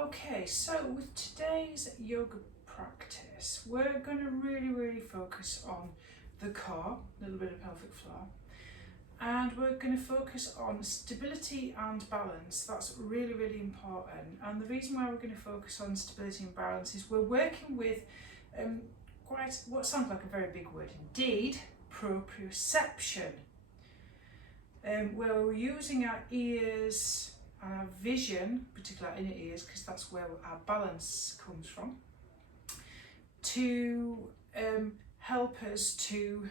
Okay, so with today's yoga practice, we're going to really focus on the core, a little bit of pelvic floor, and we're going to focus on stability and balance. That's really important. And the reason why we're going to focus on stability and balance is we're working with quite what sounds like a very big word indeed, proprioception, where we're using our ears and our vision, particularly our inner ears, because that's where our balance comes from, to help us to,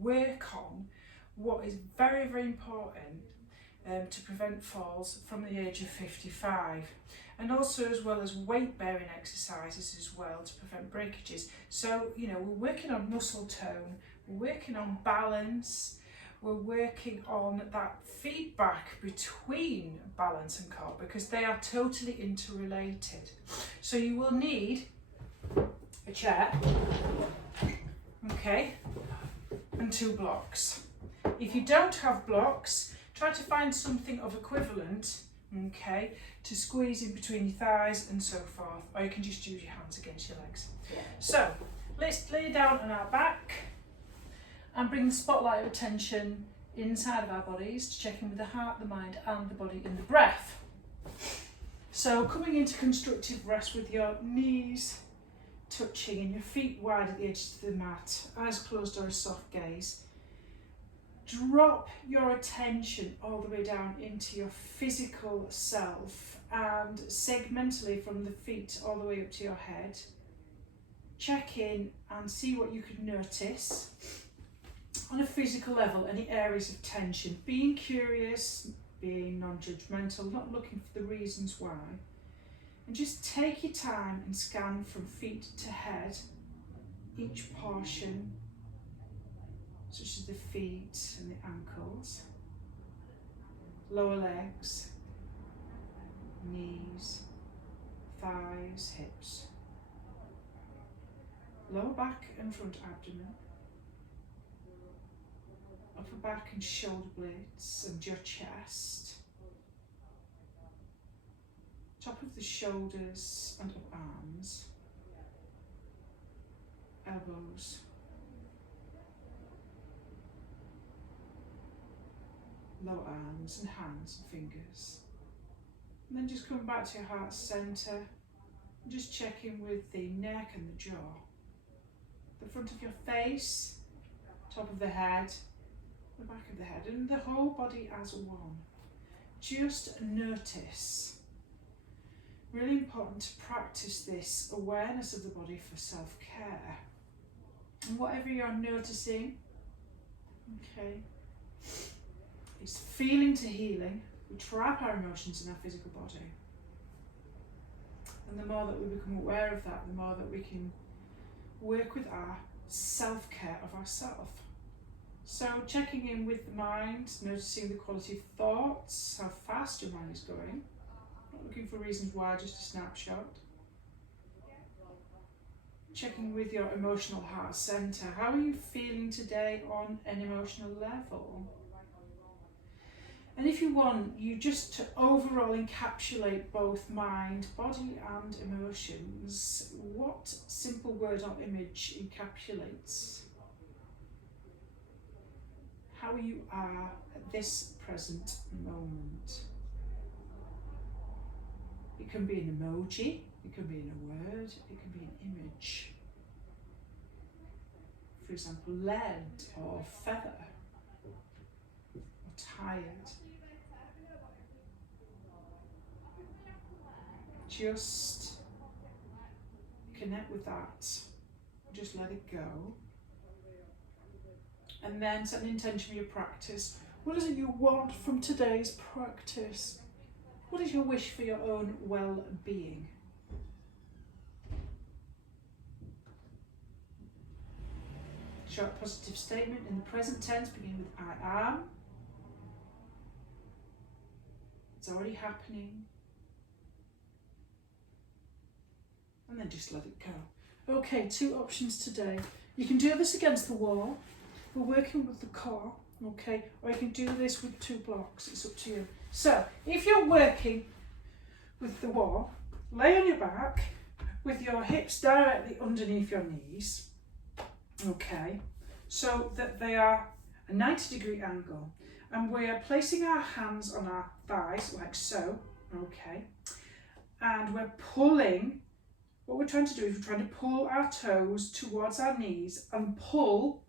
work on what is very important to prevent falls from the age of 55, and also as well as weight bearing exercises as well to prevent breakages. So we're working on muscle tone, we're working on balance, we're working on that feedback between balance and core, because they are totally interrelated. So you will need a chair, okay, and 2 blocks. If you don't have blocks, try to find something of equivalent, okay, to squeeze in between your thighs and so forth, or you can just use your hands against your legs. So let's lay down on our back and bring the spotlight of attention inside of our bodies to check in with the heart, the mind and the body in the breath. So coming into constructive rest with your knees touching and your feet wide at the edges of the mat, eyes closed or a soft gaze. Drop your attention all the way down into your physical self and segmentally from the feet all the way up to your head. Check in and see what you can notice on a physical level, any areas of tension, being curious, being non-judgmental, not looking for the reasons why. And just take your time and scan from feet to head, each portion, such as the feet and the ankles, lower legs, knees, thighs, hips, lower back and front abdomen, upper back and shoulder blades and your chest, top of the shoulders and up arms, elbows, lower arms and hands and fingers. And then just come back to your heart centre and just check in with the neck and the jaw, the front of your face, top of the head, the back of the head, and the whole body as one. Just notice. Really important to practice this awareness of the body for self-care. And whatever you're noticing, okay, it's feeling to healing. We trap our emotions in our physical body. And the more that we become aware of that, the more that we can work with our self-care of ourselves. So checking in with the mind, noticing the quality of thoughts, how fast your mind is going. Not looking for reasons why, just a snapshot. Checking with your emotional heart centre. How are you feeling today on an emotional level? And if you want, you just to overall encapsulate both mind, body and emotions. What simple word or image encapsulates how you are at this present moment? It can be an emoji, it can be in a word, it can be an image. For example, lead or feather or tired. Just connect with that, just let it go. And then set an intention for your practice. What is it you want from today's practice? What is your wish for your own well-being? Short positive statement in the present tense, beginning with I am. It's already happening. And then just let it go. Okay, 2 options today. You can do this against the wall. We're working with the core, okay? Or you can do this with 2 blocks, it's up to you. So, if you're working with the wall, lay on your back with your hips directly underneath your knees, okay, so that they are a 90-degree angle, and we are placing our hands on our thighs like so, okay, and we're pulling. What we're trying to do is we're trying to pull our toes towards our knees and pull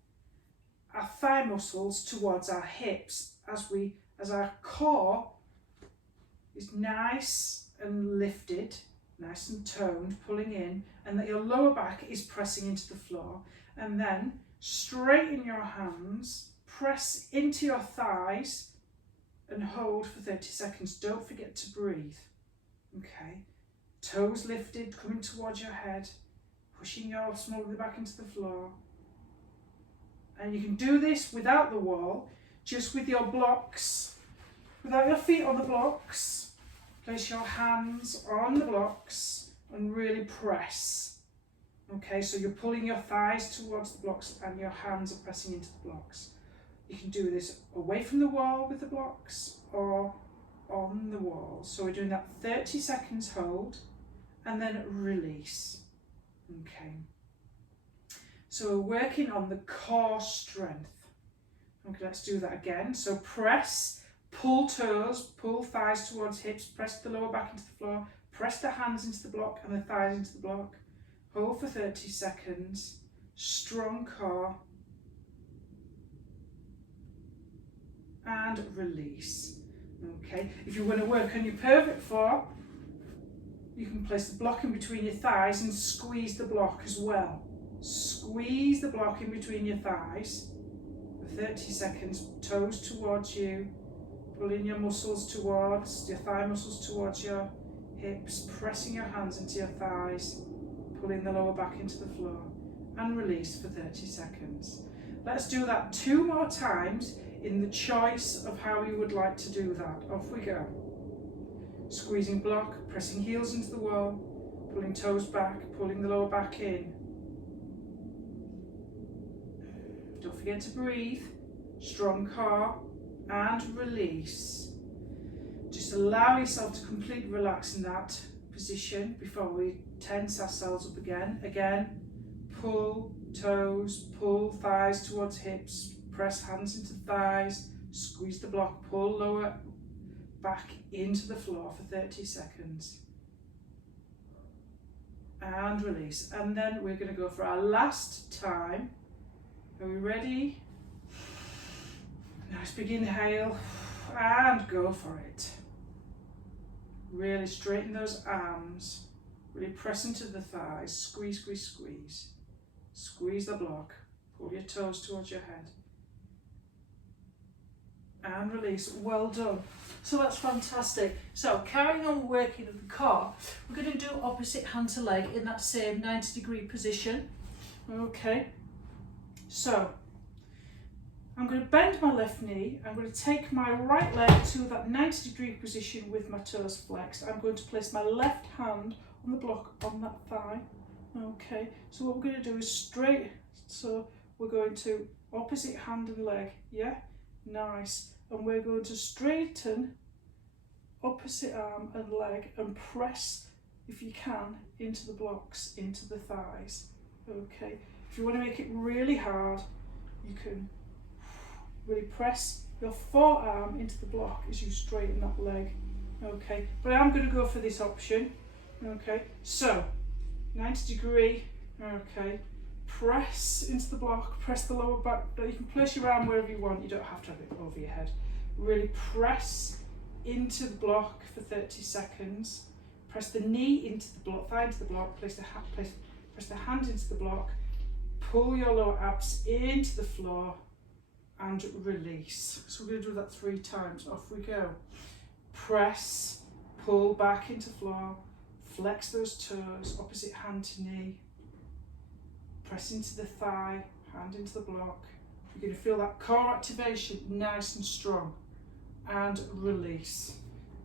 our thigh muscles towards our hips as our core is nice and lifted, nice and toned, pulling in, and that your lower back is pressing into the floor. And then straighten your hands, press into your thighs and hold for 30 seconds. Don't forget to breathe, okay? Toes lifted, coming towards your head, pushing your small back into the floor. And you can do this without the wall, just with your blocks, without your feet on the blocks. Place your hands on the blocks and really press. Okay, so you're pulling your thighs towards the blocks and your hands are pressing into the blocks. You can do this away from the wall with the blocks or on the wall. So we're doing that 30 seconds hold and then release. Okay. So we're working on the core strength. Okay, let's do that again. So press, pull toes, pull thighs towards hips, press the lower back into the floor, press the hands into the block and the thighs into the block. Hold for 30 seconds. Strong core. And release. Okay, if you want to work on your pelvic floor, you can place the block in between your thighs and squeeze the block as well. Squeeze the block in between your thighs for 30 seconds, toes towards you, pulling your muscles towards, your thigh muscles towards your hips, pressing your hands into your thighs, pulling the lower back into the floor, and release for 30 seconds. Let's do that 2 more times in the choice of how you would like to do that. Off we go. Squeezing block, pressing heels into the wall, pulling toes back, pulling the lower back in. Don't forget to breathe, strong core, and release. Just allow yourself to completely relax in that position before we tense ourselves up again. Again, pull toes, pull thighs towards hips, press hands into thighs, squeeze the block, pull lower back into the floor for 30 seconds. And release. And then we're going to go for our last time. Are we ready? Nice big inhale and go for it. Really straighten those arms. Really press into the thighs. Squeeze, squeeze, squeeze. Squeeze the block. Pull your toes towards your head. And release. Well done. So that's fantastic. So carrying on working at the core, we're going to do opposite hand to leg in that same 90-degree position. Okay. So I'm going to bend my left knee. I'm going to take my right leg to that 90-degree position with my toes flexed. I'm going to place my left hand on the block on that thigh. Okay. So what we're going to do is straight. So we're going to opposite hand and leg. Yeah. Nice. And we're going to straighten opposite arm and leg and press, if you can, into the blocks, into the thighs. Okay. If you want to make it really hard, you can really press your forearm into the block as you straighten that leg. Okay. But I'm going to go for this option. Okay. So 90-degree. Okay. Press into the block, press the lower back. You can place your arm wherever you want, you don't have to have it over your head. Really press into the block for 30 seconds. Press the knee into the block, thigh into the block, press the hand into the block, pull your lower abs into the floor and release. So we're going to do that 3 times. Off we go. Press, pull back into floor, flex those toes, opposite hand to knee. Press into the thigh, hand into the block. You're going to feel that core activation nice and strong. And release.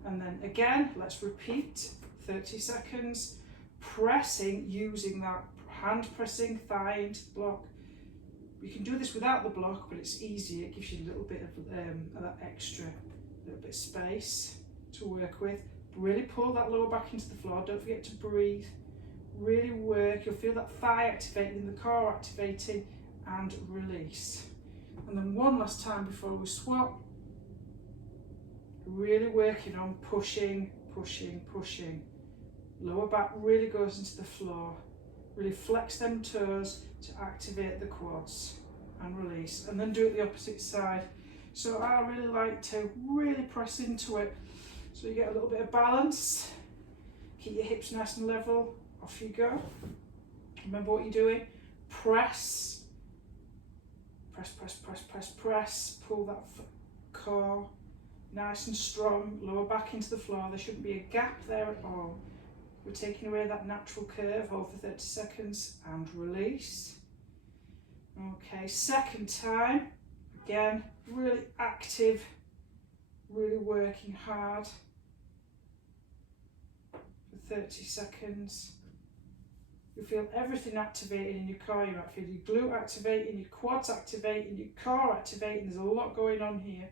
And then again, let's repeat 30 seconds. Pressing, using that hand pressing, thigh into the block. You can do this without the block, but it's easier. It gives you a little bit of that extra, little bit of space to work with. Really pull that lower back into the floor. Don't forget to breathe. Really work. You'll feel that thigh activating, the core activating, and release. And then one last time before we swap. Really working on pushing, pushing, pushing. Lower back really goes into the floor. Really flex them toes to activate the quads and release. And then do it the opposite side. So I really like to really press into it so you get a little bit of balance. Keep your hips nice and level. Off you go. Remember what you're doing. Press. Press, press, press, press, press. Pull that core nice and strong. Lower back into the floor. There shouldn't be a gap there at all. We're taking away that natural curve. Hold for 30 seconds and release. Okay, second time. Again, really active. Really working hard. For 30 seconds. You feel everything activating in your core. You might feel your glute activating, your quads activating, your core activating. There's a lot going on here.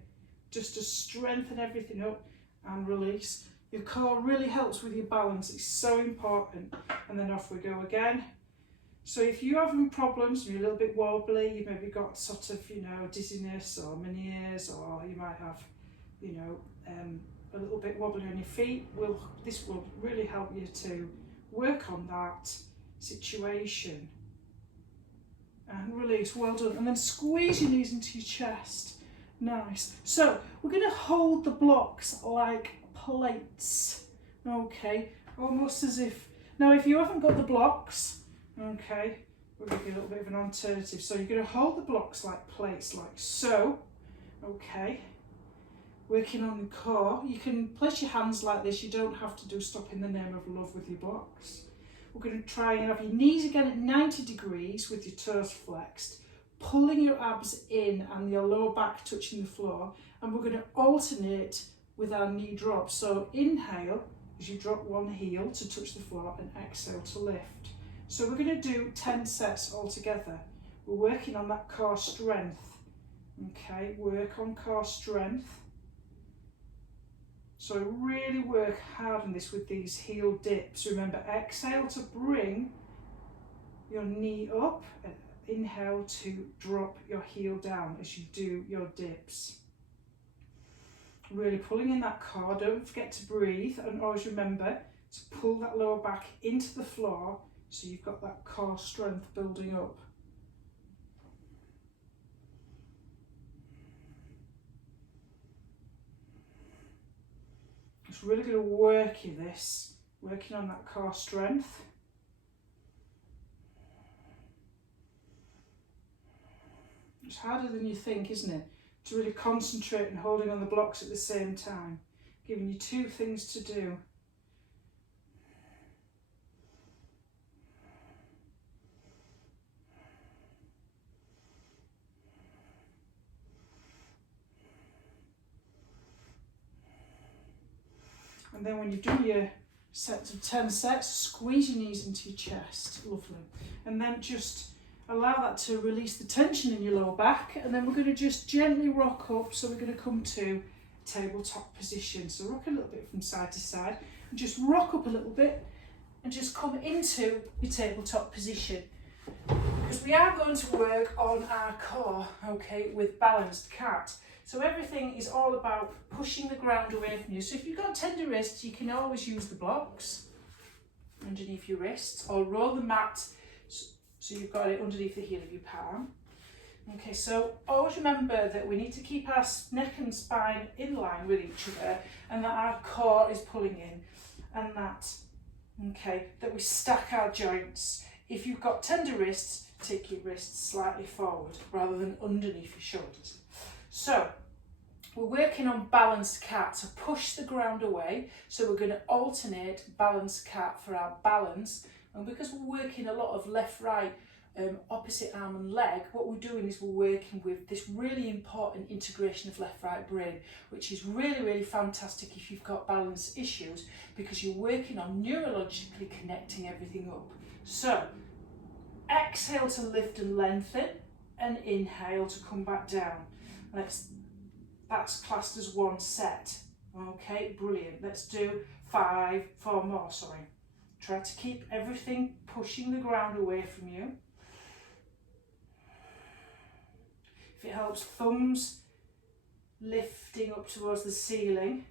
Just to strengthen everything up and release. Your core really helps with your balance. It's so important. And then off we go again. So if you're having problems, you're a little bit wobbly, you've maybe got sort of, dizziness or Meniere's, or you might have, a little bit wobbly on your feet, this will really help you to work on that situation. And release, well done. And then squeeze your knees into your chest. Nice. So we're going to hold the blocks like plates. Okay, almost as if, now if you haven't got the blocks, okay, we'll give you a little bit of an alternative. So you're going to hold the blocks like plates, like so. Okay. Working on the core. You can place your hands like this. You don't have to do stop in the name of love with your blocks. We're going to try and have your knees again at 90 degrees with your toes flexed, pulling your abs in and your lower back touching the floor. And we're going to alternate with our knee drops. So inhale as you drop one heel to touch the floor, and exhale to lift. So we're going to do 10 sets altogether. We're working on that core strength. Okay, work on core strength. So really work hard on this with these heel dips. Remember, exhale to bring your knee up, and inhale to drop your heel down as you do your dips. Really pulling in that core. Don't forget to breathe, and always remember to pull that lower back into the floor so you've got that core strength building up. It's really going to work you this, working on that core strength. It's harder than you think, isn't it? To really concentrate and holding on the blocks at the same time, giving you two things to do. And then when you've done your sets of 10 sets, squeeze your knees into your chest. Lovely. And then just allow that to release the tension in your lower back. And then we're going to just gently rock up. So we're going to come to tabletop position. So rock a little bit from side to side. And just rock up a little bit and just come into your tabletop position. Because we are going to work on our core, okay, with balanced cat. So everything is all about pushing the ground away from you. So if you've got tender wrists, you can always use the blocks underneath your wrists, or roll the mat so you've got it underneath the heel of your palm. Okay, so always remember that we need to keep our neck and spine in line with each other, and that our core is pulling in, and that, okay, that we stack our joints. If you've got tender wrists, take your wrists slightly forward rather than underneath your shoulders. So we're working on balanced cat, so push the ground away. So we're going to alternate balanced cat for our balance. And because we're working a lot of left, right, opposite arm and leg, what we're doing is we're working with this really important integration of left, right brain, which is really, really fantastic if you've got balance issues, because you're working on neurologically connecting everything up. So exhale to lift and lengthen, and inhale to come back down. That's classed as one set. Okay, brilliant. Let's do 4 more, sorry. Try to keep everything pushing the ground away from you. If it helps, thumbs lifting up towards the ceiling.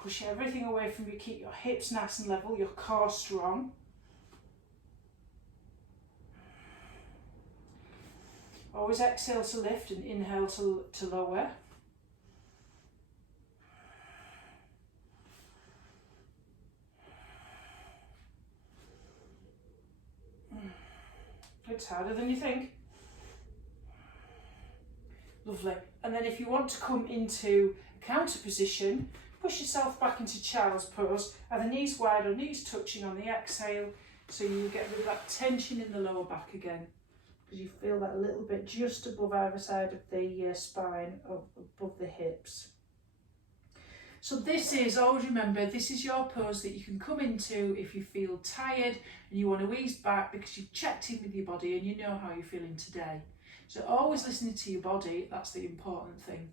Push everything away from you, keep your hips nice and level, your core strong. Always exhale to lift and inhale to lower. It's harder than you think. Lovely. And then if you want to come into a counter position, push yourself back into child's pose, either knees wide or knees touching on the exhale, so you get rid of that tension in the lower back again, because you feel that a little bit just above either side of the spine, above the hips. So this is, always remember, this is your pose that you can come into if you feel tired and you want to ease back because you've checked in with your body and you know how you're feeling today. So always listening to your body, that's the important thing.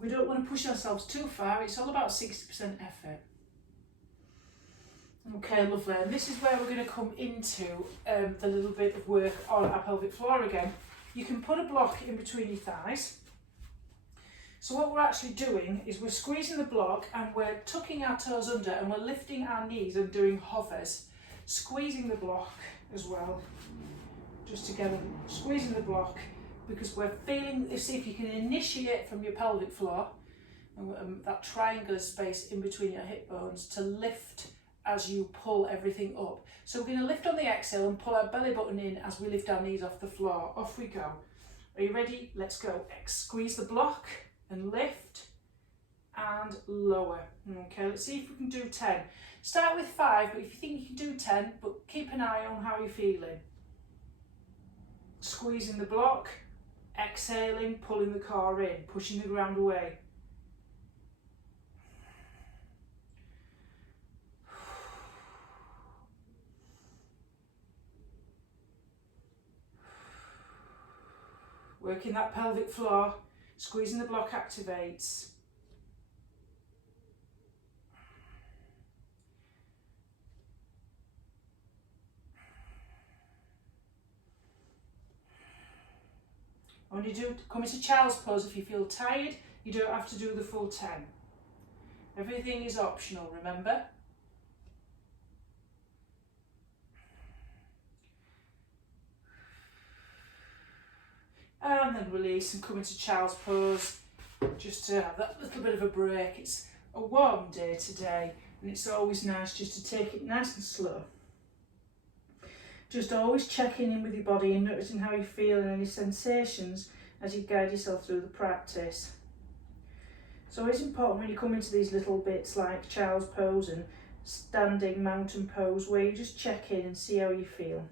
We don't want to push ourselves too far, it's all about 60% effort. Okay, lovely, and this is where we're going to come into the little bit of work on our pelvic floor again. You can put a block in between your thighs. So what we're actually doing is we're squeezing the block and we're tucking our toes under and we're lifting our knees and doing hovers, squeezing the block as well, just together, squeezing the block, because we're feeling, see if you can initiate from your pelvic floor, that triangular space in between your hip bones to lift as you pull everything up. So we're going to lift on the exhale and pull our belly button in as we lift our knees off the floor. Off we go. Are you ready? Let's go. Squeeze the block and lift and lower. Okay, let's see if we can do 10. Start with 5, but if you think you can do 10, but keep an eye on how you're feeling. Squeezing the block, exhaling, pulling the core in, pushing the ground away. Working that pelvic floor, squeezing the block activates. When you do come into child's pose, if you feel tired, you don't have to do the full 10. Everything is optional, remember? And then release and come into child's pose, just to have that little bit of a break. It's a warm day today, and it's always nice just to take it nice and slow. Just always checking in with your body and noticing how you feel and any sensations as you guide yourself through the practice. It's always important when you come into these little bits like child's pose and standing mountain pose, where you just check in and see how you feel.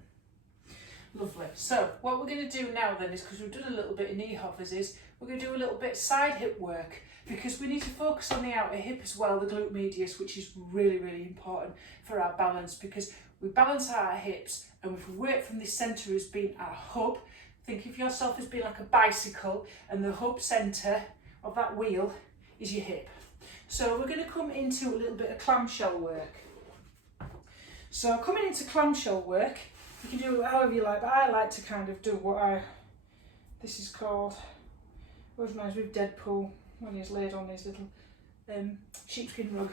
Lovely. So what we're going to do now then is, because we've done a little bit of knee hovers, is we're going to do a little bit side hip work, because we need to focus on the outer hip as well, the glute medius, which is really, really important for our balance, because we balance our hips, and if we work from this centre as being our hub, think of yourself as being like a bicycle, and the hub centre of that wheel is your hip. So we're going to come into a little bit of clamshell work. So coming into clamshell work, you can do it however you like, but I like to kind of do this is called, what reminds me of Deadpool when he's laid on his little sheepskin rug.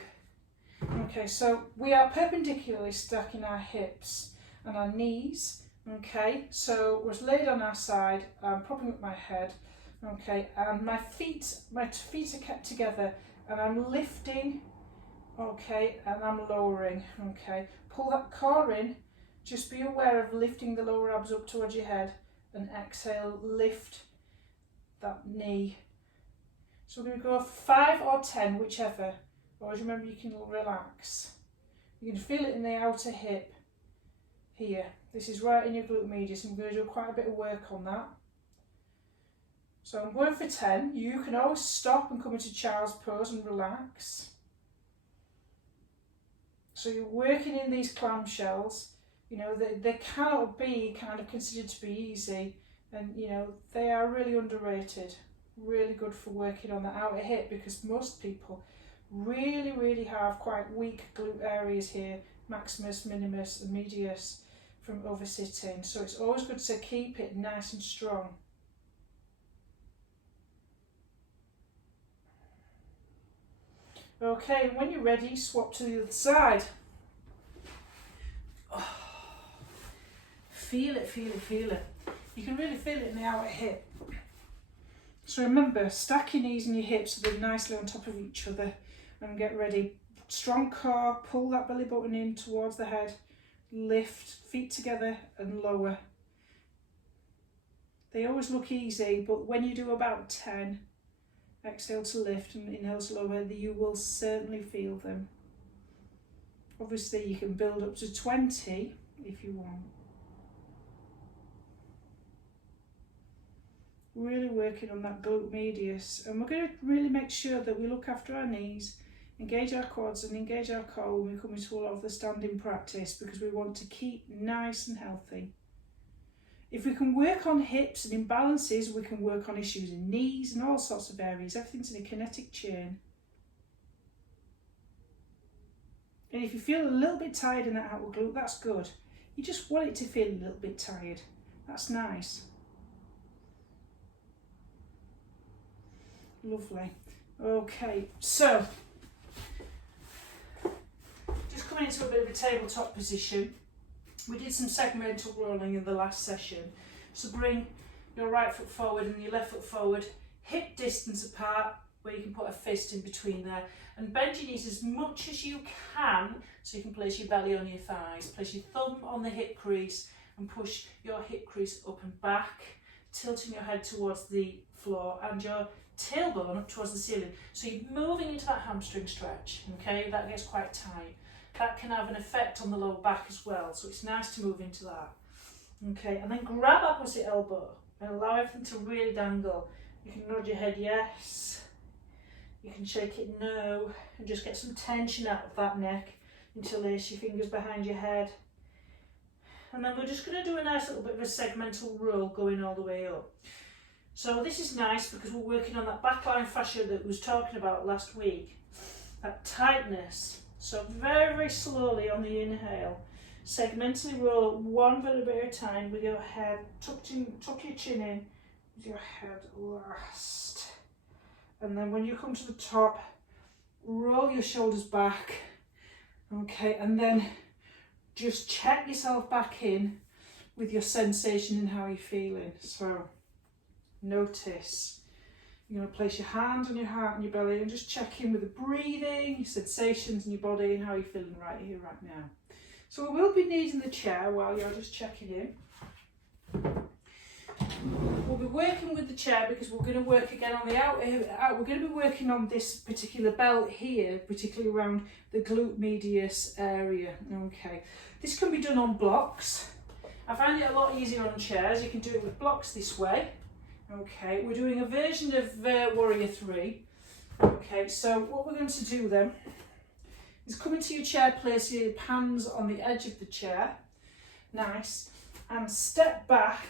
Okay, so we are perpendicularly stacking our hips and our knees. Okay, so we're laid on our side, I'm propping up my head. Okay, and my feet are kept together, and I'm lifting. Okay, and I'm lowering. Okay, pull that core in. Just be aware of lifting the lower abs up towards your head, and exhale, lift that knee. So we're going to go for 5 or 10, whichever. Always remember you can relax. You can feel it in the outer hip here. This is right in your glute medius, and we're going to do quite a bit of work on that. So I'm going for 10. You can always stop and come into child's pose and relax. So you're working in these clamshells. You know, they cannot be kind of considered to be easy, and you know, they are really underrated, really good for working on the outer hip, because most people really, really have quite weak glute areas here, maximus, minimus and medius from oversitting. So it's always good to keep it nice and strong. Okay, and when you're ready, swap to the other side. Oh, feel it, feel it, feel it. You can really feel it in the outer hip. So remember, stack your knees and your hips so they're nicely on top of each other, and get ready. Strong core, pull that belly button in towards the head, lift, feet together and lower. They always look easy, but when you do about 10, exhale to lift and inhale to lower, you will certainly feel them. Obviously you can build up to 20 if you want. Really working on that glute medius, and we're going to really make sure that we look after our knees, engage our quads and engage our core when we come into a lot of the standing practice, because we want to keep nice and healthy. If we can work on hips and imbalances, we can work on issues in knees and all sorts of areas. Everything's in a kinetic chain. And if you feel a little bit tired in that outward glute, that's good. You just want it to feel a little bit tired. That's nice. Lovely. Okay, so just coming into a bit of a tabletop position. We did some segmental rolling in the last session. So bring your right foot forward and your left foot forward, hip distance apart, where you can put a fist in between there, and bend your knees as much as you can so you can place your belly on your thighs. Place your thumb on the hip crease and push your hip crease up and back, tilting your head towards the floor and your tailbone up towards the ceiling. So you're moving into that hamstring stretch, okay? That gets quite tight. That can have an effect on the lower back as well, so it's nice to move into that. Okay, and then grab opposite elbow and allow everything to really dangle. You can nod your head yes, you can shake it no, and just get some tension out of that neck. Interlace your fingers behind your head. And then we're just going to do a nice little bit of a segmental roll going all the way up. So this is nice because we're working on that backline fascia that we was talking about last week, that tightness. So very, very slowly on the inhale, segmentally roll up one vertebrae at a time with your head tuck your chin in with your head last. And then when you come to the top, roll your shoulders back. Okay, and then just check yourself back in with your sensation and how you're feeling. So notice. You're going to place your hand on your heart and your belly and just check in with the breathing, your sensations in your body and how you're feeling right here, right now. So we will be needing the chair while you're just checking in. We'll be working with the chair because we're going to work again on the outer. We're going to be working on this particular belt here, particularly around the glute medius area. Okay, this can be done on blocks. I find it a lot easier on chairs. You can do it with blocks this way. Okay, we're doing a version of Warrior 3. Okay, so what we're going to do then is come into your chair, place your hands on the edge of the chair, nice, and step back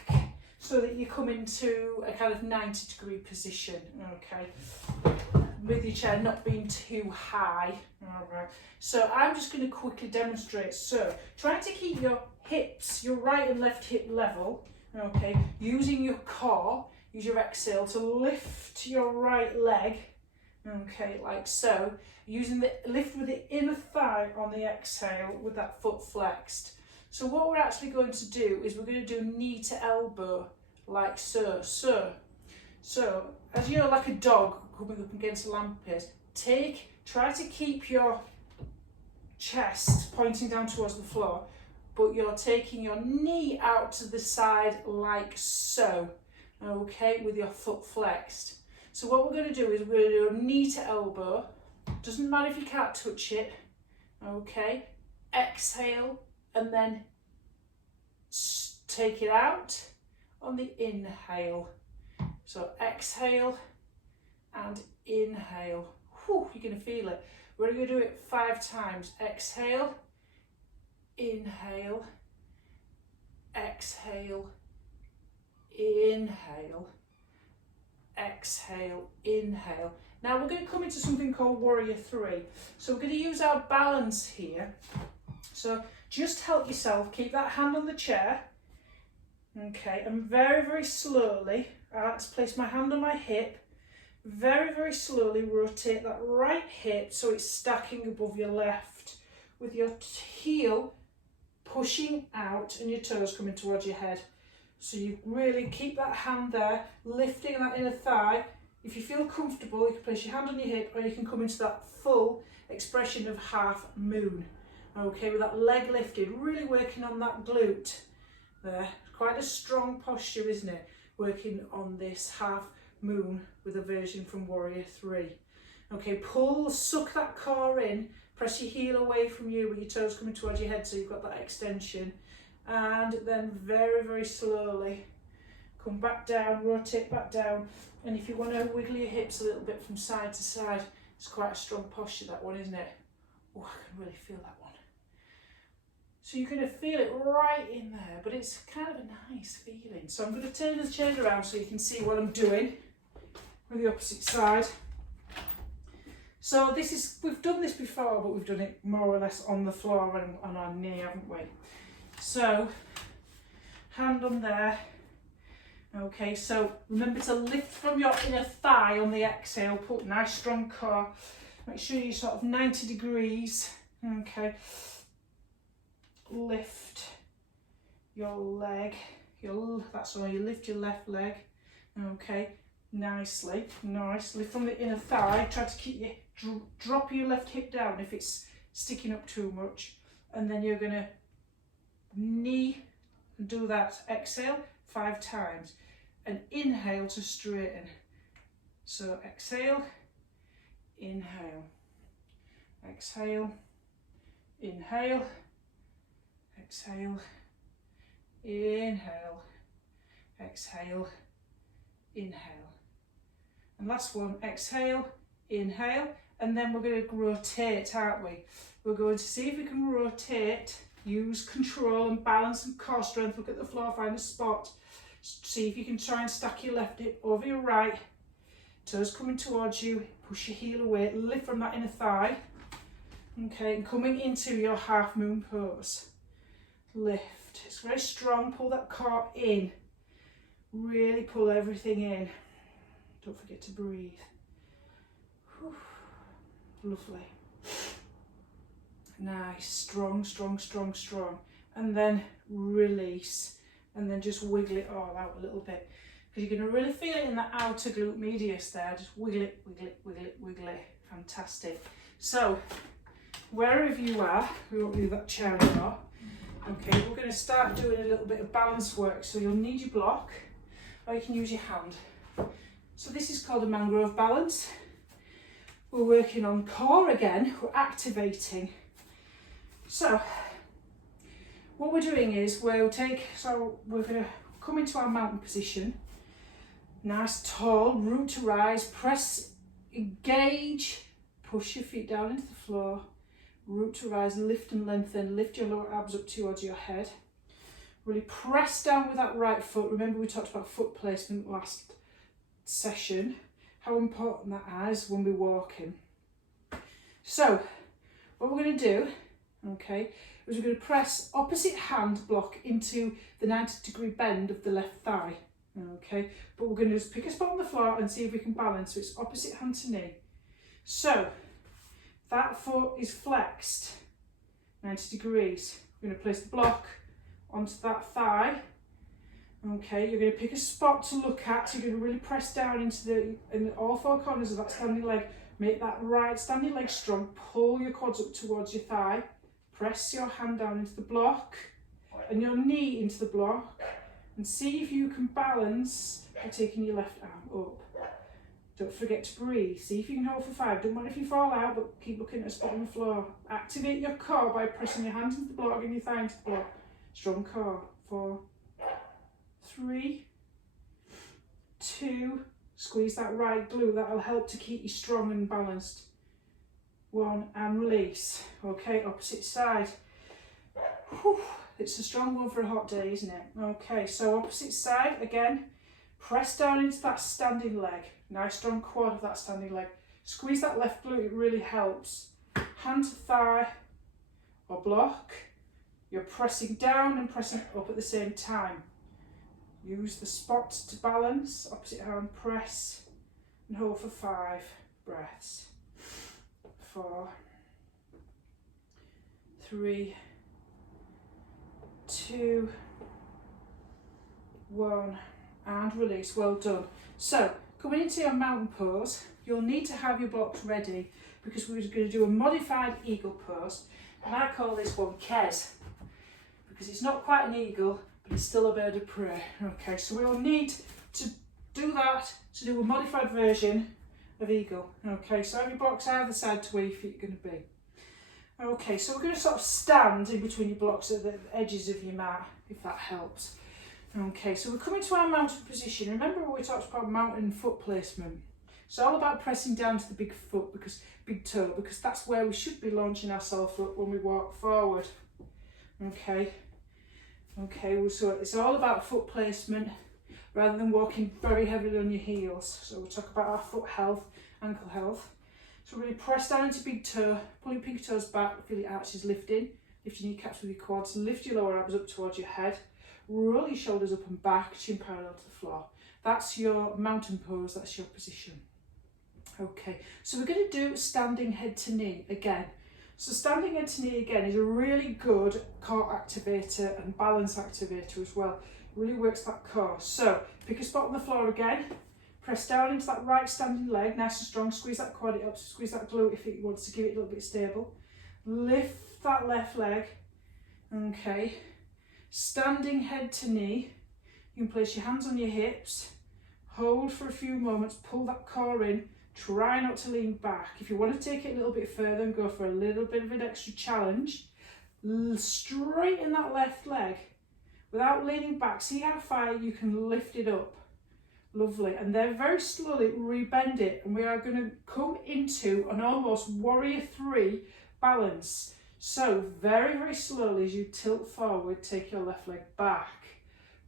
so that you come into a kind of 90-degree position, okay, with your chair not being too high. All right, so I'm just going to quickly demonstrate. So try to keep your hips, your right and left hip level, okay, using your core. Use your exhale to lift your right leg, okay, like so. Using the lift with the inner thigh on the exhale with that foot flexed. So what we're actually going to do is we're going to do knee to elbow, like so. So as you're like a dog coming up against a lamppost, try to keep your chest pointing down towards the floor, but you're taking your knee out to the side like so. Okay, with your foot flexed. So what we're going to do is we're going to do a knee to elbow. Doesn't matter if you can't touch it. Okay, exhale and then take it out on the inhale. So exhale and inhale. Whew, you're going to feel it. We're going to do it 5 times. Exhale, inhale, exhale, inhale, exhale, inhale. Now we're going to come into something called Warrior 3. So we're going to use our balance here. So just help yourself, keep that hand on the chair. Okay, and very, very slowly, let's place my hand on my hip. Very, very slowly rotate that right hip so it's stacking above your left, with your heel pushing out and your toes coming towards your head. So you really keep that hand there, lifting that inner thigh. If you feel comfortable, you can place your hand on your hip, or you can come into that full expression of half moon. Okay, with that leg lifted, really working on that glute there. Quite a strong posture, isn't it? Working on this half moon with a version from Warrior 3. Okay, pull, suck that core in, press your heel away from you with your toes coming towards your head so you've got that extension. And then very, very slowly come back down, rotate back down. And if you want to wiggle your hips a little bit from side to side, it's quite a strong posture, that one, isn't it? Oh, I can really feel that one. So you're going to feel it right in there, but it's kind of a nice feeling. So I'm going to turn the chair around so you can see what I'm doing with the opposite side. So this is, we've done this before, but we've done it more or less on the floor and on our knee, haven't we? So, hand on there. Okay, so remember to lift from your inner thigh on the exhale, put nice strong core. Make sure you're sort of 90 degrees. Okay. Lift your leg, that's all, you lift your left leg. Okay, nicely, nice. Lift from the inner thigh, try to keep your, drop your left hip down if it's sticking up too much. And then you're gonna knee and do that, exhale 5 times. And inhale to straighten. So exhale, inhale, exhale, inhale, exhale, inhale, exhale, inhale. And last one, exhale, inhale, and then we're going to rotate, aren't we? We're going to see if we can rotate, use control and balance and core strength, look at the floor, find a spot. See if you can try and stack your left hip over your right, toes coming towards you, push your heel away, lift from that inner thigh. Okay, and coming into your half moon pose. Lift, it's very strong, pull that core in, really pull everything in, don't forget to breathe. Whew. Lovely, nice, strong, strong, strong, strong, and then release, and then just wiggle it all out a little bit, because you're going to really feel it in the outer glute medius there, just wiggle it, wiggle it, wiggle it, wiggle it, fantastic. So, wherever you are, we won't leave that chair anymore. Okay, we're going to start doing a little bit of balance work. So you'll need your block, or you can use your hand. So this is called a mangrove balance. We're working on core again, we're activating. So what we're doing is we're going to come into our mountain position. Nice, tall, root to rise, press, engage, push your feet down into the floor. Root to rise, lift and lengthen, lift your lower abs up towards your head. Really press down with that right foot. Remember we talked about foot placement last session, how important that is when we're walking. So, what we're going to do, okay, is we're going to press opposite hand block into the 90-degree bend of the left thigh. Okay, but we're going to just pick a spot on the floor and see if we can balance. So it's opposite hand to knee. So, that foot is flexed 90 degrees. We're going to place the block onto that thigh. Okay, you're going to pick a spot to look at. So you're going to really press down into all 4 corners of that standing leg. Make that right standing leg strong. Pull your quads up towards your thigh. Press your hand down into the block and your knee into the block. And see if you can balance by taking your left arm up. Don't forget to breathe. See if you can hold for 5. Don't mind if you fall out, but keep looking at a spot on the floor. Activate your core by pressing your hands into the block and your thigh into the block. Strong core. 4, 3, 2. Squeeze that right glute. That'll help to keep you strong and balanced. 1 and release. Okay, opposite side. Whew. It's a strong one for a hot day, isn't it? Okay, so opposite side again. Press down into that standing leg. Nice strong quad of that standing leg. Squeeze that left glute, it really helps. Hand to thigh or block. You're pressing down and pressing up at the same time. Use the spot to balance. Opposite hand, press and hold for 5 breaths. 4, 3, 2, 1, and release. Well done. So, coming into your mountain pose, you'll need to have your blocks ready because we're going to do a modified eagle pose, and I call this one Kes because it's not quite an eagle, but it's still a bird of prey. Okay, so we'll need to do that to do a modified version of eagle. Okay, so have your blocks either side to where your feet are going to be. Okay, so we're going to sort of stand in between your blocks at the edges of your mat, if that helps. Okay, so we're coming to our mountain position. Remember what we talked about mountain foot placement. It's all about pressing down to the big foot, big toe, because that's where we should be launching ourselves up when we walk forward. Okay, so it's all about foot placement rather than walking very heavily on your heels. So we'll talk about our foot health, ankle health. So really press down into big toe, pull your pinky toes back, feel your arches lifting your caps with your quads, lift your lower abs up towards your head, roll your shoulders up and back, chin parallel to the floor. That's your mountain pose, that's your position. Okay, so we're going to do standing head to knee again. So standing head to knee again is a really good core activator and balance activator as well. It really works that core. So pick a spot on the floor again. Press down into that right standing leg, nice and strong. Squeeze that quad, it helps squeeze that glute if it wants to give it a little bit stable. Lift that left leg. Okay. Standing head to knee. You can place your hands on your hips. Hold for a few moments. Pull that core in. Try not to lean back. If you want to take it a little bit further and go for a little bit of an extra challenge, straighten that left leg without leaning back. See how far you can lift it up. Lovely. And then very slowly rebend it, and we are going to come into an almost warrior 3 balance. So very, very slowly as you tilt forward, take your left leg back.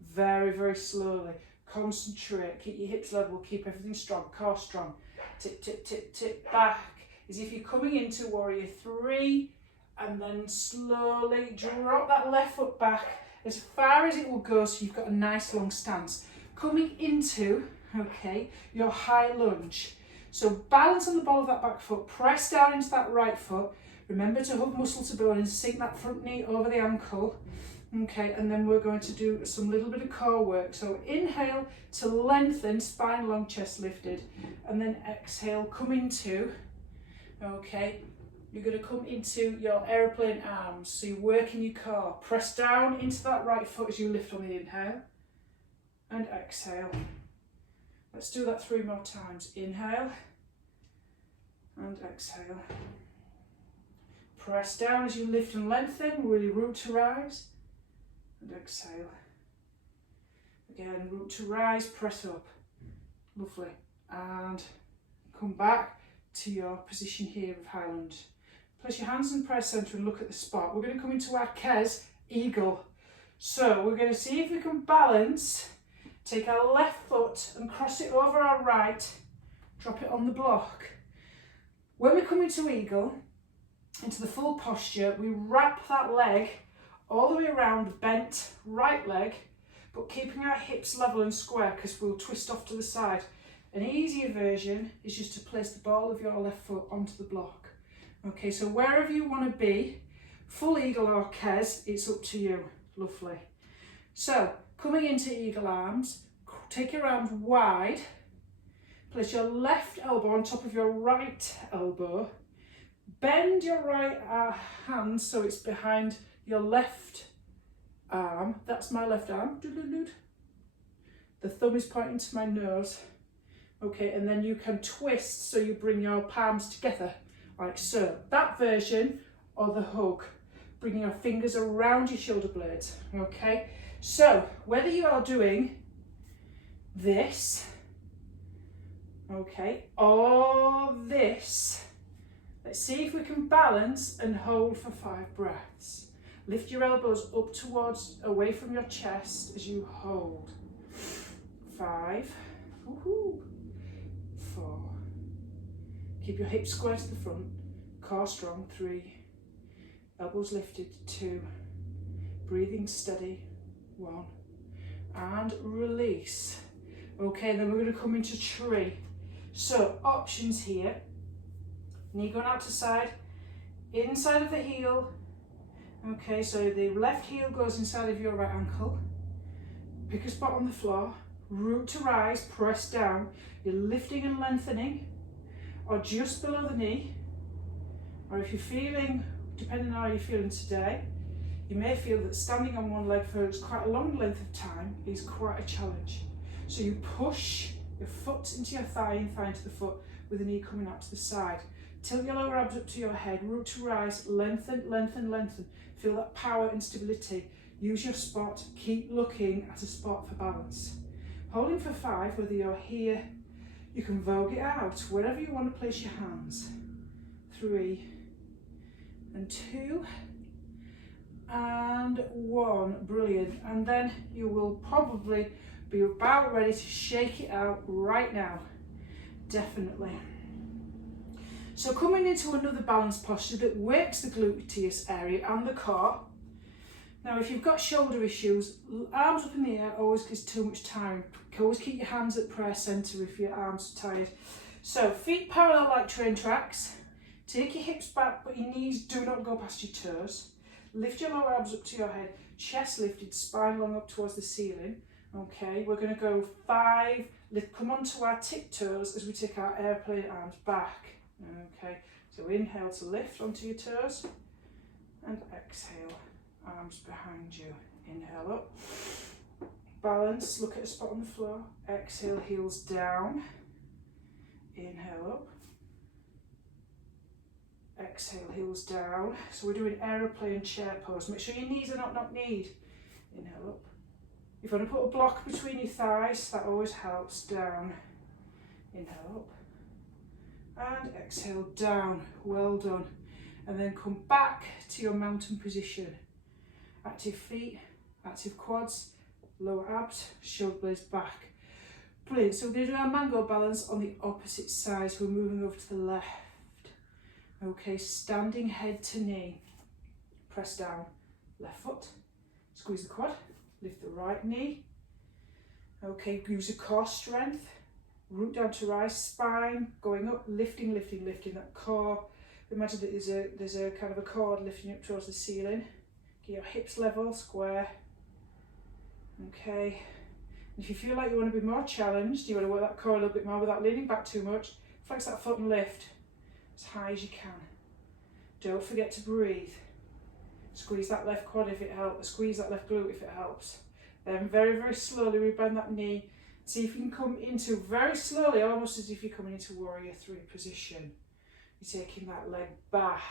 Very, very slowly. Concentrate. Keep your hips level. Keep everything strong. Core strong. Tip, tip, tip, tip back. As if you're coming into warrior 3, and then slowly drop that left foot back as far as it will go, so you've got a nice long stance. Coming into, okay, your high lunge. So balance on the ball of that back foot, press down into that right foot. Remember to hug muscle to bone and sink that front knee over the ankle. Okay, and then we're going to do some little bit of core work. So inhale to lengthen, spine long, chest lifted. And then exhale, come into, okay, you're going to come into your aeroplane arms. So you're working your core. Press down into that right foot as you lift on the inhale. And exhale. Let's do that 3 more times. Inhale and exhale. Press down as you lift and lengthen, really root to rise. And exhale. Again, root to rise, press up. Lovely. And come back to your position here of high lunge. Place your hands in prayer center and look at the spot. We're going to come into our Kes eagle. So we're going to see if we can balance. Take our left foot and cross it over our right, drop it on the block. When we come into eagle, into the full posture, we wrap that leg all the way around the bent right leg, but keeping our hips level and square because we'll twist off to the side. An easier version is just to place the ball of your left foot onto the block. Okay, so wherever you want to be, full eagle or Kes, it's up to you. Lovely. So, coming into eagle arms, take your arms wide, place your left elbow on top of your right elbow, bend your right hand so it's behind your left arm. That's my left arm. The thumb is pointing to my nose. Okay, and then you can twist so you bring your palms together, like so. That version, or the hug, bringing your fingers around your shoulder blades. Okay, so whether you are doing this, okay, or this, let's see if we can balance and hold for 5 breaths. Lift your elbows up towards, away from your chest as you hold. 5, woohoo, 4, keep your hips square to the front, core strong, 3, elbows lifted, 2, breathing steady, 1, and release. Okay, then we're going to come into tree. So options here, knee going out to side, inside of the heel. Okay, so the left heel goes inside of your right ankle. Pick a spot on the floor, root to rise, press down. You're lifting and lengthening, or just below the knee. Or if you're feeling, depending on how you're feeling today, you may feel that standing on one leg for quite a long length of time is quite a challenge. So you push your foot into your thigh and thigh into the foot with the knee coming out to the side. Tilt your lower abs up to your head, root to rise, lengthen, lengthen, lengthen. Feel that power and stability. Use your spot, keep looking at a spot for balance. Holding for 5, whether you're here, you can vogue it out, wherever you want to place your hands. 3, and 2, and 1, brilliant. And then you will probably be about ready to shake it out right now, definitely. So coming into another balanced posture that works the gluteus area and the core. Now if you've got shoulder issues, arms up in the air always gives too much time. You can always keep your hands at prayer centre if your arms are tired. So feet parallel like train tracks. Take your hips back but your knees do not go past your toes. Lift your lower abs up to your head, chest lifted, spine long up towards the ceiling. Okay, we're going to go 5, come onto our tiptoes as we take our airplane arms back. Okay, so inhale to lift onto your toes and exhale, arms behind you. Inhale up, balance, look at a spot on the floor, exhale, heels down, inhale up, exhale, heels down. So we're doing aeroplane chair pose. Make sure your knees are not knock-kneed. Inhale up. If you want to put a block between your thighs, that always helps. Down, inhale up, and exhale down. Well done. And then come back to your mountain position. Active feet, active quads, lower abs, shoulder blades back. Brilliant. So we're going to do our mango balance on the opposite side. So we're moving over to the left. Okay, standing head to knee. Press down, left foot, squeeze the quad. Lift the right knee. Okay, use your core strength. Root down to rise, spine going up, lifting, lifting, lifting that core. Imagine that there's a kind of a cord lifting up towards the ceiling. Get your hips level, square. Okay. If you feel like you want to be more challenged, you want to work that core a little bit more without leaning back too much, flex that foot and lift as high as you can. Don't forget to breathe. Squeeze that left quad if it helps, squeeze that left glute if it helps. Then very, very slowly rebend that knee. See if you can come into, very slowly, almost as if you're coming into warrior 3 position. You're taking that leg back.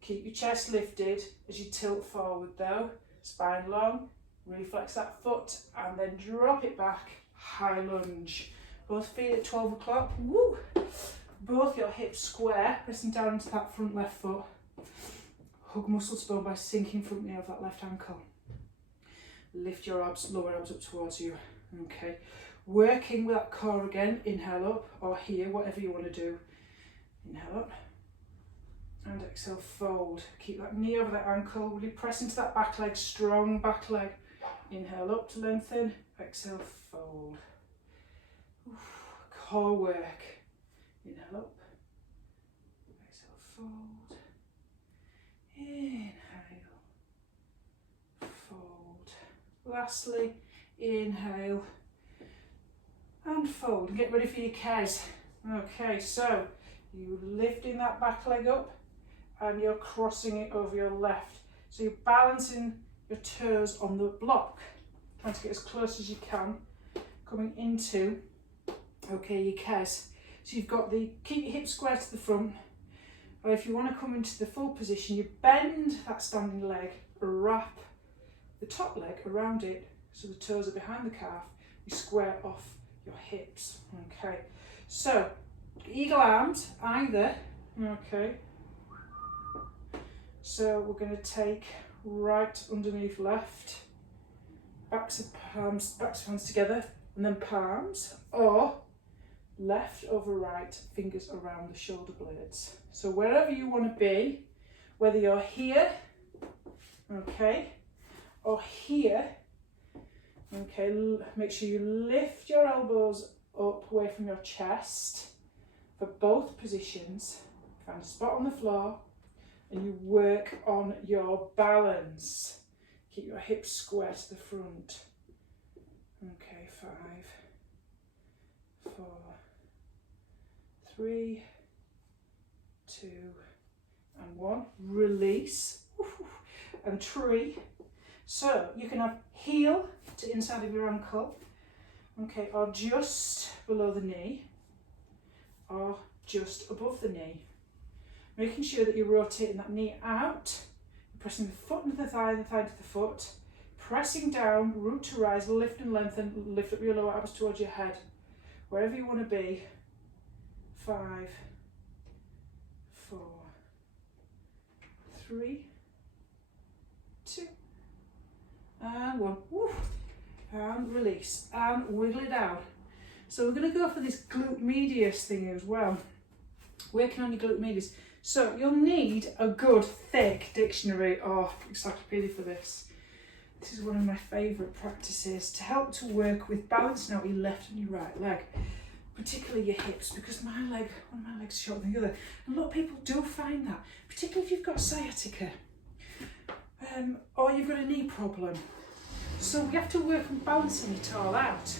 Keep your chest lifted as you tilt forward though. Spine long, really flex that foot and then drop it back, high lunge. Both feet at 12 o'clock, woo! Both your hips square, pressing down into that front left foot. Hug muscle to bone by sinking front knee of that left ankle. Lift your abs, lower abs up towards you. Okay. Working with that core again. Inhale up, or here, whatever you want to do. Inhale up. And exhale, fold. Keep that knee over that ankle. Really press into that back leg, strong back leg. Inhale up to lengthen. Exhale, fold. Oof. Core work. Inhale up. Exhale, fold. Inhale, fold. Lastly, inhale and fold. And get ready for your Kez. Okay, so you're lifting that back leg up and you're crossing it over your left. So you're balancing your toes on the block, trying to get as close as you can, coming into, okay, your Kez. So you've got the, keep your hips square to the front. Or if you want to come into the full position, you bend that standing leg, wrap the top leg around it so the toes are behind the calf. You square off your hips. Okay, so eagle arms either. Okay, so we're going to take right underneath left. backs of hands together, and then palms, or left over right, fingers around the shoulder blades. So wherever you want to be, whether you're here, okay, or here, okay, make sure you lift your elbows up away from your chest for both positions. Find a spot on the floor and you work on your balance. Keep your hips square to the front. Okay, 5, 4, 3, 2, and 1. Release and tree. So you can have heel to inside of your ankle, okay, or just below the knee, or just above the knee. Making sure that you're rotating that knee out, pressing the foot into the thigh to the foot, pressing down, root to rise, lift and lengthen, lift up your lower abs towards your head. Wherever you want to be. 5, 4, 3, 2, and 1. Woo. And release and wiggle it out. So we're going to go for this glute medius thing as well. Working on your glute medius. So you'll need a good thick dictionary or encyclopedia for this. This is one of my favourite practices to help to work with balancing out your left and your right leg, particularly your hips, because one of my legs is shorter than the other. And a lot of people do find that, particularly if you've got sciatica or you've got a knee problem. So we have to work on balancing it all out.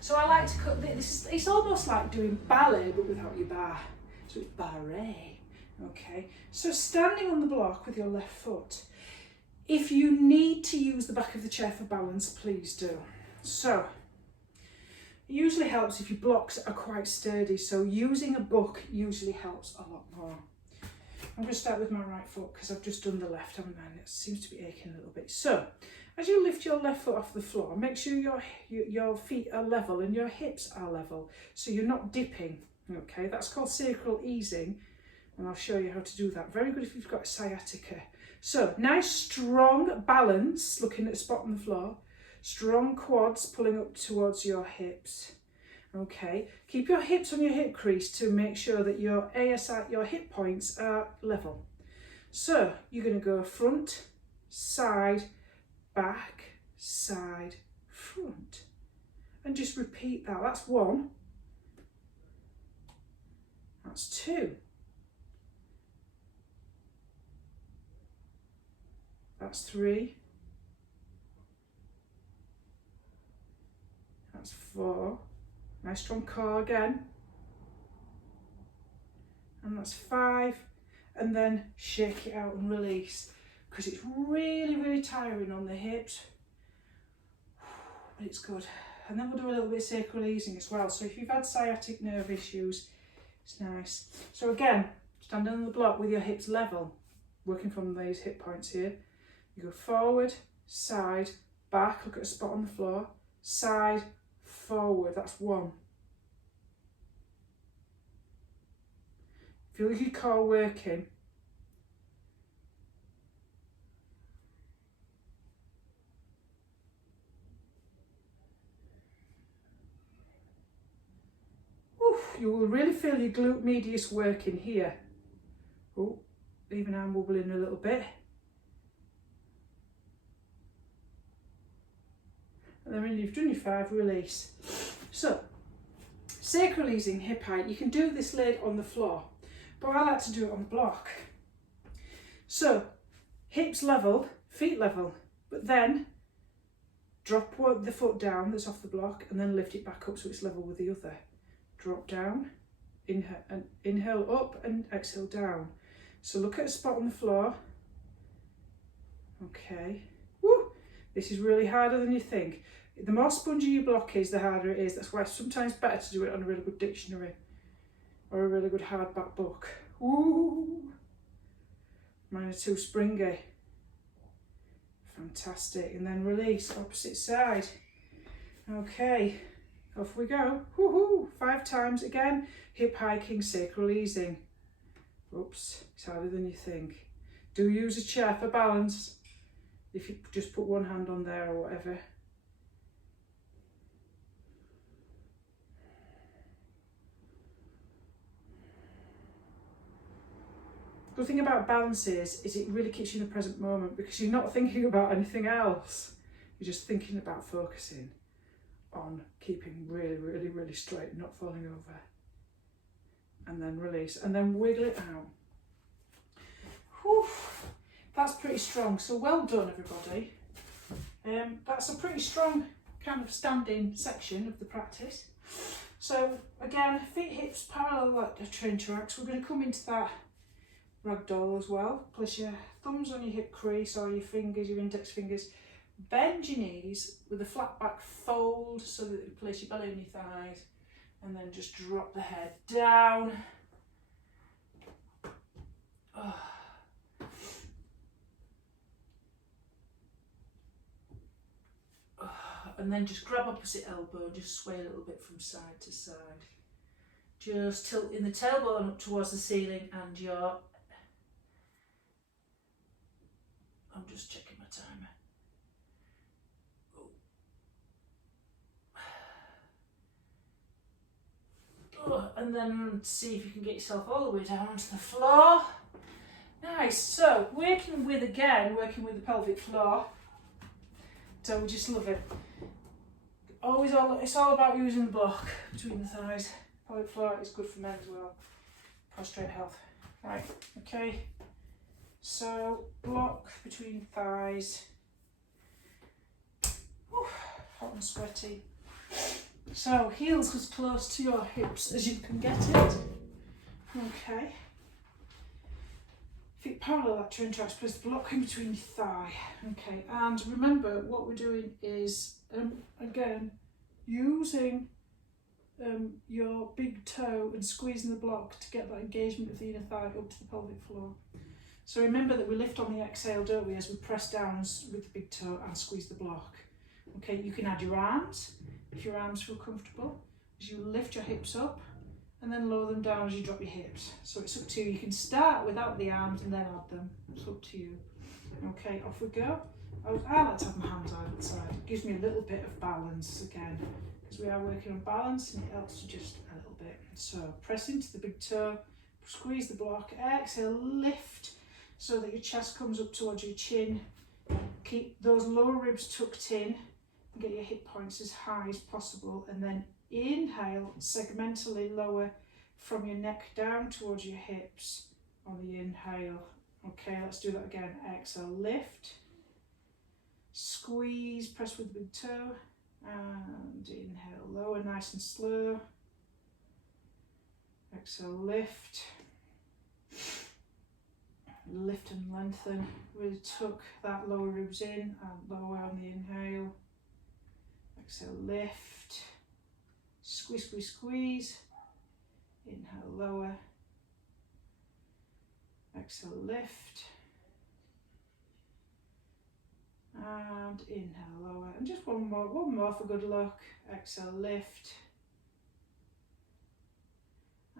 So I like to cut this. It's almost like doing ballet but without your bar. So it's barre. Okay. So standing on the block with your left foot. If you need to use the back of the chair for balance, please do. So it usually helps if your blocks are quite sturdy. So using a book usually helps a lot more. I'm going to start with my right foot because I've just done the left, haven't I? It seems to be aching a little bit. So as you lift your left foot off the floor, make sure your feet are level and your hips are level, so you're not dipping. Okay, that's called sacral easing, and I'll show you how to do that. Very good if you've got sciatica. So nice strong balance, looking at a spot on the floor. Strong quads pulling up towards your hips. Okay, keep your hips on your hip crease to make sure that your ASI, your hip points are level. So you're going to go front, side, back, side, front. And just repeat that. That's 1. That's 2. That's 3. That's 4. Nice strong core again. And that's 5. And then shake it out and release. Because it's really, really tiring on the hips. But it's good. And then we'll do a little bit of sacral easing as well. So if you've had sciatic nerve issues, it's nice. So again, stand on the block with your hips level. Working from these hip points here. You go forward, side, back, look at a spot on the floor. Side, forward, that's 1. Feel your core working. Oof, you will really feel your glute medius working here. Oh, even I'm wobbling a little bit. And then when you've done your 5, release. So, sacral easing, hip height. You can do this laid on the floor, but I like to do it on the block. So, hips level, feet level, but then drop the foot down that's off the block and then lift it back up so it's level with the other. Drop down, inhale up and exhale down. So look at a spot on the floor. Okay. Woo! This is really harder than you think. The more spongy your block is, the harder it is. That's why it's sometimes better to do it on a really good dictionary or a really good hardback book. Woo! Mine are too springy. Fantastic. And then release, opposite side. Okay, off we go. Woohoo! 5 times again. Hip hiking, sacral easing. Oops, it's harder than you think. Do use a chair for balance. if you just put one hand on there or whatever. The thing about balance is it really keeps you in the present moment, because you're not thinking about anything else. You're just thinking about focusing on keeping really, really, really straight, not falling over. And then release, and then wiggle it out. Whew. That's pretty strong, so well done everybody. That's a pretty strong kind of standing section of the practice. So again, feet, hips parallel like the train tracks. We're going to come into that ragdoll as well. Place your thumbs on your hip crease or your fingers, your index fingers. Bend your knees with a flat back fold so that you place your belly on your thighs, and then just drop the head down. And then just grab opposite elbow, just sway a little bit from side to side. Just tilting the tailbone up towards the ceiling and your... I'm just checking my timer. And then see if you can get yourself all the way down onto the floor. Nice. So working with the pelvic floor. So we just love it. It's all about using the block between the thighs. Pelvic floor is good for men as well. Prostrate health. Right. Okay. So block between thighs. Whew, hot and sweaty. So heels as close to your hips as you can get it. Okay. Feet parallel that train tracks, place the block in between your thigh. Okay, and remember what we're doing is, again, using your big toe and squeezing the block to get that engagement of the inner thigh up to the pelvic floor. So remember that we lift on the exhale, don't we, as we press down with the big toe and squeeze the block. Okay, you can add your arms if your arms feel comfortable, as you lift your hips up and then lower them down as you drop your hips. So it's up to you. You can start without the arms and then add them. It's up to you. Okay, off we go. I like to have my hands either side. It gives me a little bit of balance again, because we are working on balance and it helps just a little bit. So press into the big toe, squeeze the block, exhale, lift so that your chest comes up towards your chin. Keep those lower ribs tucked in. Get your hip points as high as possible, and then inhale, segmentally lower from your neck down towards your hips on the inhale. Okay, let's do that again. Exhale, lift, squeeze, press with the big toe, and inhale, lower, nice and slow. Exhale, lift, lift and lengthen. Really tuck that lower ribs in and lower on the inhale. Exhale, lift, squeeze, squeeze, squeeze. Inhale, lower. Exhale, lift. And inhale, lower. And just one more for good luck. Exhale, lift.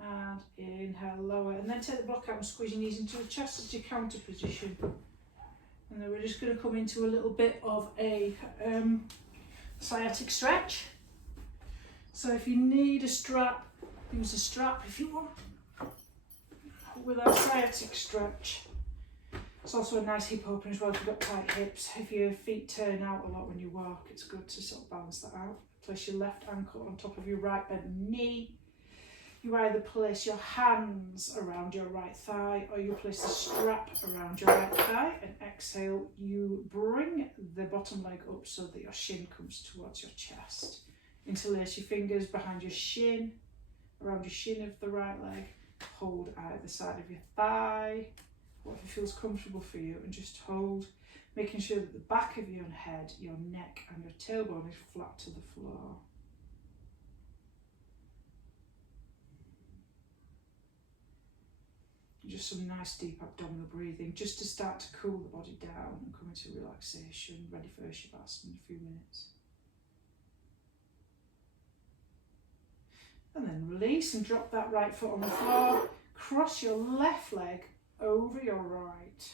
And inhale, lower. And then take the block out and squeeze your knees into the chest as your counter position. And then we're just going to come into a little bit of a sciatic stretch. So if you need a strap, use a strap if you want. With our sciatic stretch, it's also a nice hip opener as well if you've got tight hips. If your feet turn out a lot when you walk, it's good to sort of balance that out. Place your left ankle on top of your right bent knee. You either place your hands around your right thigh or you place the strap around your right thigh, and exhale, you bring the bottom leg up so that your shin comes towards your chest. Interlace your fingers behind your shin, around your shin of the right leg. Hold either side of your thigh, whatever feels comfortable for you, and just hold, making sure that the back of your head, your neck and your tailbone is flat to the floor. Just some nice deep abdominal breathing, just to start to cool the body down and come into relaxation, ready for Shavasana in a few minutes. And then release and drop that right foot on the floor. Cross your left leg over your right.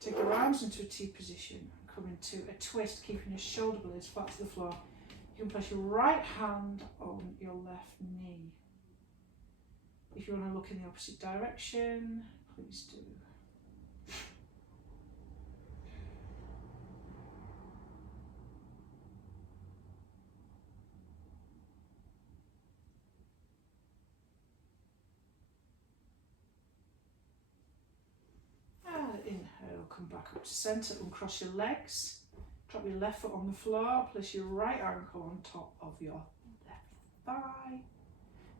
Take your arms into a T position and come into a twist, keeping your shoulder blades flat to the floor. You can place your right hand on your left knee. If you want to look in the opposite direction, please do. And inhale, come back up to centre, uncross your legs. Drop your left foot on the floor, place your right ankle on top of your left thigh.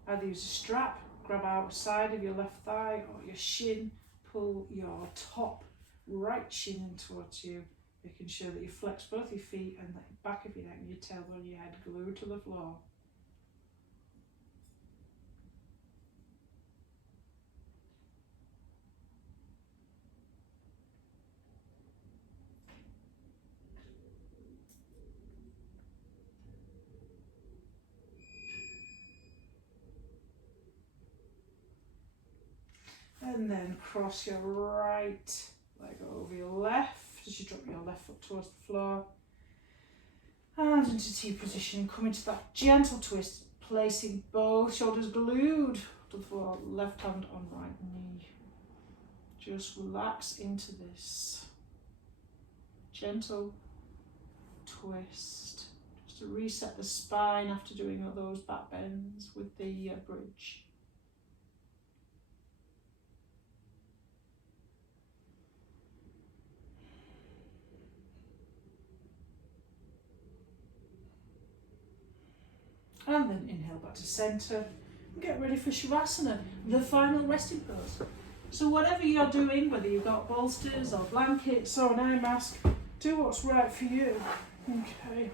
Either use a strap, grab outside of your left thigh, or your shin, pull your top right shin in towards you, making sure that you flex both your feet and the back of your neck and your tailbone, your head glued to the floor. And then cross your right leg over your left as you drop your left foot towards the floor. And into T position, come into that gentle twist, placing both shoulders glued to the floor, left hand on right knee. Just relax into this gentle twist, just to reset the spine after doing all those back bends with the bridge. And then inhale back to centre and get ready for Shavasana, the final resting pose. So whatever you're doing, whether you've got bolsters or blankets or an eye mask, do what's right for you. Okay.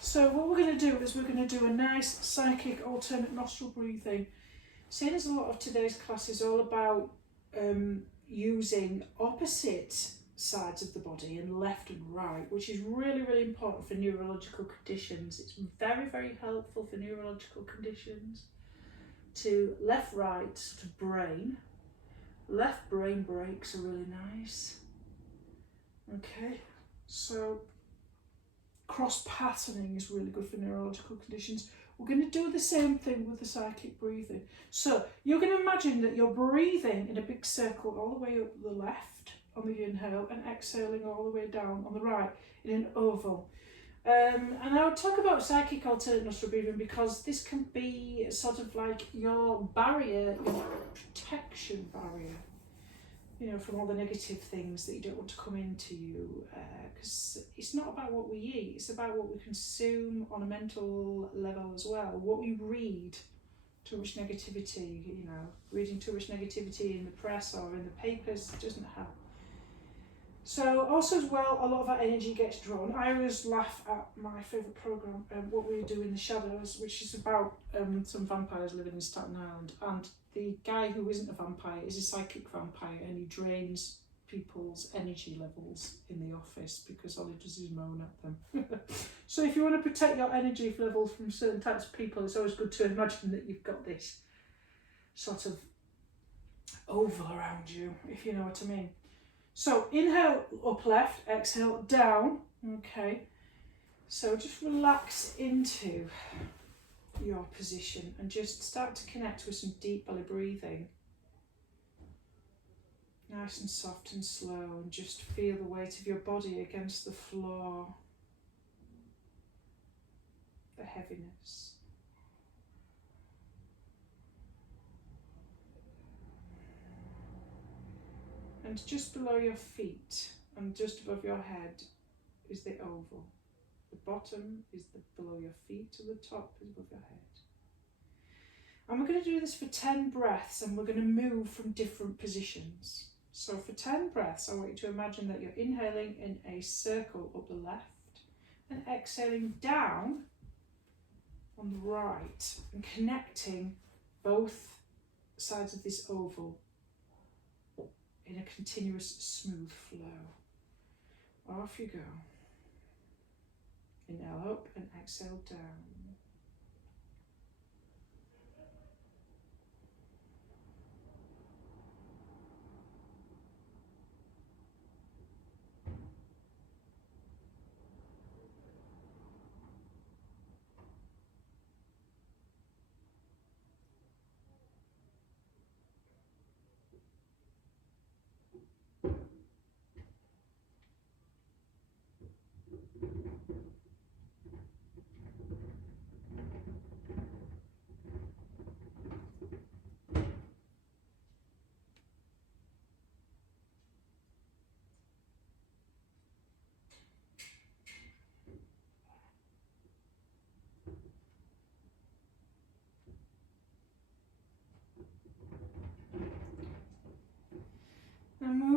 So what we're going to do is we're going to do a nice psychic alternate nostril breathing. Seeing as a lot of today's class is all about using opposite sides of the body and left and right, which is really, really important for neurological conditions. It's very, very helpful for neurological conditions to left, right, sort of brain. Left brain breaks are really nice. Okay, so cross patterning is really good for neurological conditions. We're going to do the same thing with the psychic breathing. So you're going to imagine that you're breathing in a big circle all the way up the left on the inhale and exhaling all the way down on the right in an oval. And I would talk about psychic alternate nostril breathing because this can be sort of like your barrier, your protection barrier, you know, from all the negative things that you don't want to come into you. Because it's not about what we eat, it's about what we consume on a mental level as well. What we read, too much negativity, you know, reading too much negativity in the press or in the papers doesn't help. So also as well, a lot of our energy gets drawn. I always laugh at my favourite programme, What We Do in the Shadows, which is about some vampires living in Staten Island. And the guy who isn't a vampire is a psychic vampire, and he drains people's energy levels in the office because all he does is moan at them. So if you want to protect your energy levels from certain types of people, it's always good to imagine that you've got this sort of oval around you, if you know what I mean. So inhale up left, exhale down, okay. So just relax into your position and just start to connect with some deep belly breathing. Nice and soft and slow, and just feel the weight of your body against the floor, the heaviness. And just below your feet and just above your head is the oval. The bottom is below your feet and the top is above your head. And we're going to do this for 10 breaths, and we're going to move from different positions. So for 10 breaths, I want you to imagine that you're inhaling in a circle up the left and exhaling down on the right and connecting both sides of this oval in a continuous smooth flow. Off you go. Inhale up and exhale down.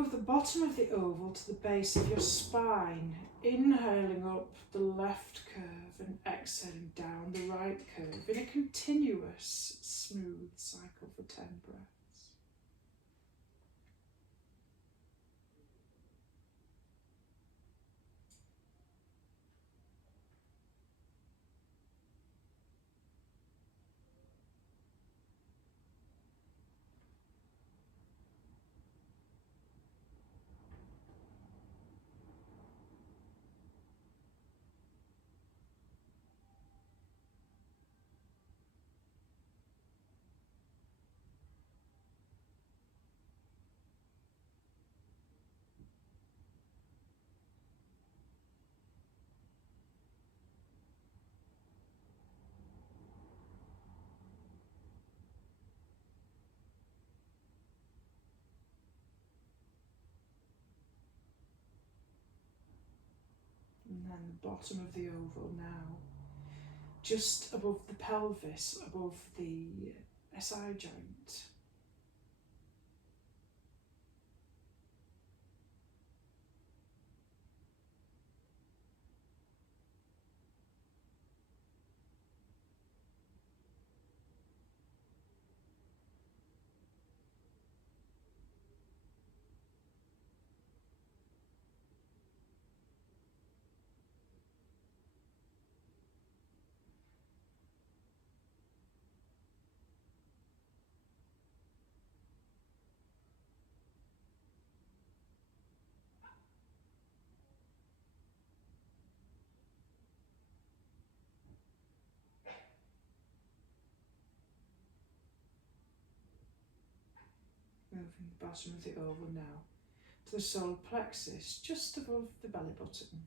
move the bottom of the oval to the base of your spine, inhaling up the left curve and exhaling down the right curve in a continuous, smooth cycle for 10 breaths. And then the bottom of the oval now, just above the pelvis, above the SI joint. Moving the bottom of the oval now to the solar plexus, just above the belly button.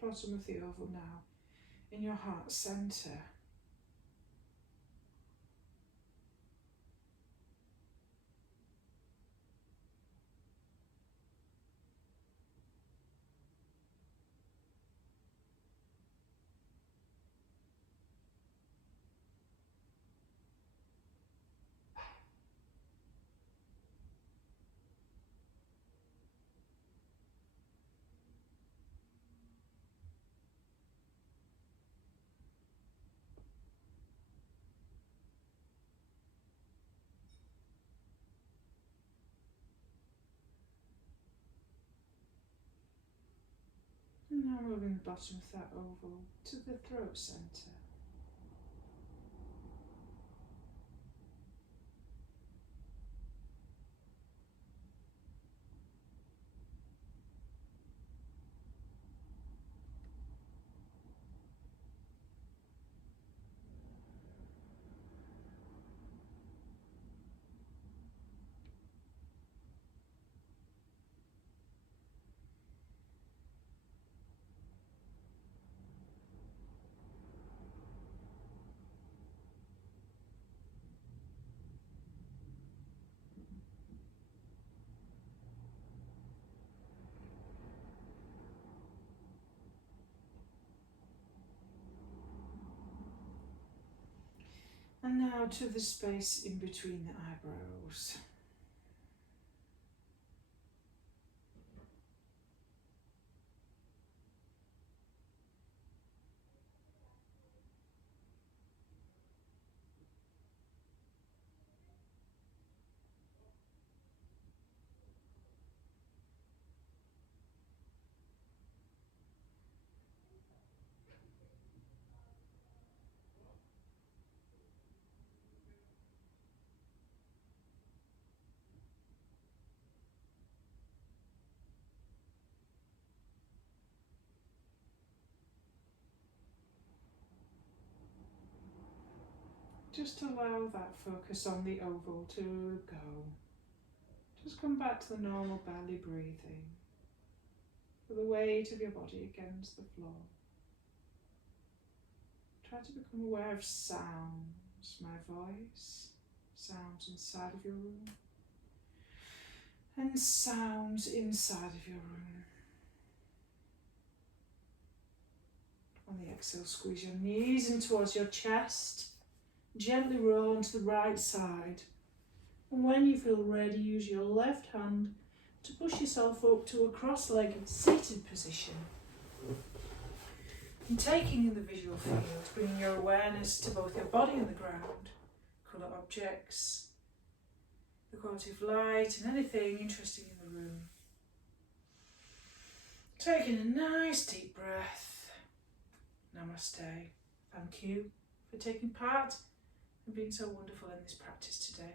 The bottom of the oval now, in your heart centre. And now moving the bottom of that oval to the throat centre. And now to the space in between the eyebrows. Just allow that focus on the oval to go. Just come back to the normal belly breathing, with the weight of your body against the floor. Try to become aware of sounds, my voice, sounds inside of your room, and sounds inside of your room. On the exhale, squeeze your knees in towards your chest. Gently roll onto the right side. And when you feel ready, use your left hand to push yourself up to a cross-legged seated position. And taking in the visual field, bringing your awareness to both your body and the ground, colour objects, the quality of light and anything interesting in the room. Taking a nice deep breath. Namaste. Thank you for taking part and being so wonderful in this practice today.